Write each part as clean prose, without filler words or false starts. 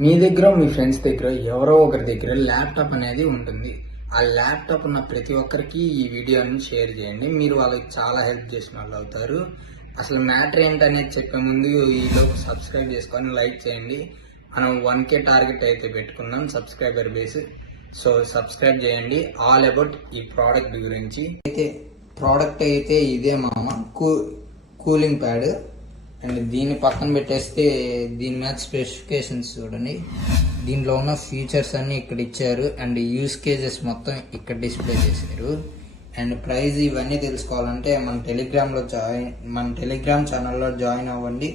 మీ దగ్గర మీ ఫ్రెండ్స్ దగ్గర ఎవరో ఒకరి దగ్గర ల్యాప్టాప్ అనేది ఉంటుంది. ఆ ల్యాప్టాప్ ఉన్న ప్రతి ఒక్కరికి ఈ వీడియోని షేర్ చేయండి. మీరు వాళ్ళకి చాలా హెల్ప్ చేసిన వాళ్ళు అవుతారు. అసలు మ్యాటర్ ఏంటనేది చెప్పే ముందు ఈలోపు సబ్స్క్రైబ్ చేసుకొని లైక్ చేయండి. మనం 1K టార్గెట్ అయితే పెట్టుకున్నాం సబ్స్క్రైబర్ బేస్. సో సబ్స్క్రైబ్ చేయండి. ఆల్ అబౌట్ ఈ ప్రోడక్ట్ గురించి అయితే ప్రోడక్ట్ అయితే ఇదే మామ, కూలింగ్ ప్యాడ్. అండ్ దీన్ని పక్కన పెట్టేస్తే దీని మీద స్పెసిఫికేషన్స్ చూడండి. దీంట్లో ఉన్న ఫీచర్స్ అన్ని ఇక్కడ ఇచ్చారు అండ్ యూస్ కేజెస్ మొత్తం ఇక్కడ డిస్ప్లే చేశారు. అండ్ ప్రైస్ ఇవన్నీ తెలుసుకోవాలంటే మన టెలిగ్రామ్ ఛానల్లో జాయిన్ అవ్వండి.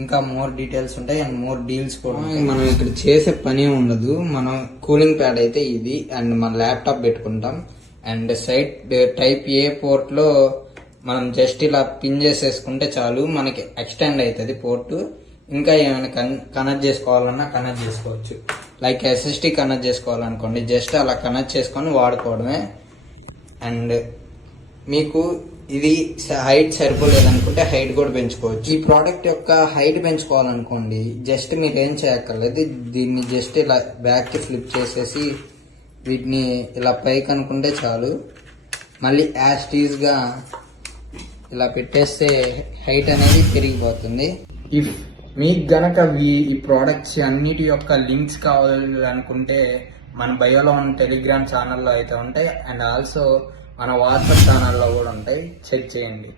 ఇంకా మోర్ డీటెయిల్స్ ఉంటాయి అండ్ మోర్ డీల్స్ కూడా ఉంటాయి. మనం ఇక్కడ చేసే పని ఉండదు. మనం కూలింగ్ ప్యాడ్ అయితే ఇది అండ్ మన ల్యాప్టాప్ పెట్టుకుంటాం. And site type a port లో మనం జస్ట్ ఇలా పిన్ చేసేసుకుంటే చాలు, మనకి ఎక్స్టెండ్ అవుతుంది పోర్టు. ఇంకా ఏమైనా కనెక్ట్ చేసుకోవాలన్నా కనెక్ట్ చేసుకోవచ్చు. లైక్ SSD కనెక్ట్ చేసుకోవాలనుకోండి, జస్ట్ అలా కనెక్ట్ చేసుకొని వాడుకోవడమే. అండ్ మీకు ఇది హైట్ సరిపోలేదనుకుంటే హైట్ కూడా పెంచుకోవచ్చు. ఈ ప్రోడక్ట్ యొక్క హైట్ పెంచుకోవాలనుకోండి, జస్ట్ మీరు ఏం చేయక్కర్లేదు. దీన్ని జస్ట్ ఇలా బ్యాక్ కి ఫ్లిప్ చేసేసి వీటిని ఇలా పైకి అనుకుంటే చాలు. మళ్ళీ యాజ్ గా ఇలా పెట్టేస్తే హైట్ అనేది పెరిగిపోతుంది. ఇఫ్ మీకు గనక ఈ ప్రోడక్ట్స్ అన్నిటి యొక్క లింక్స్ కావాలనుకుంటే మన బయోలో ఉన్న టెలిగ్రామ్ ఛానల్లో అయితే ఉంటాయి అండ్ ఆల్సో మన వాట్సాప్ ఛానల్లో కూడా ఉంటాయి. చెక్ చేయండి.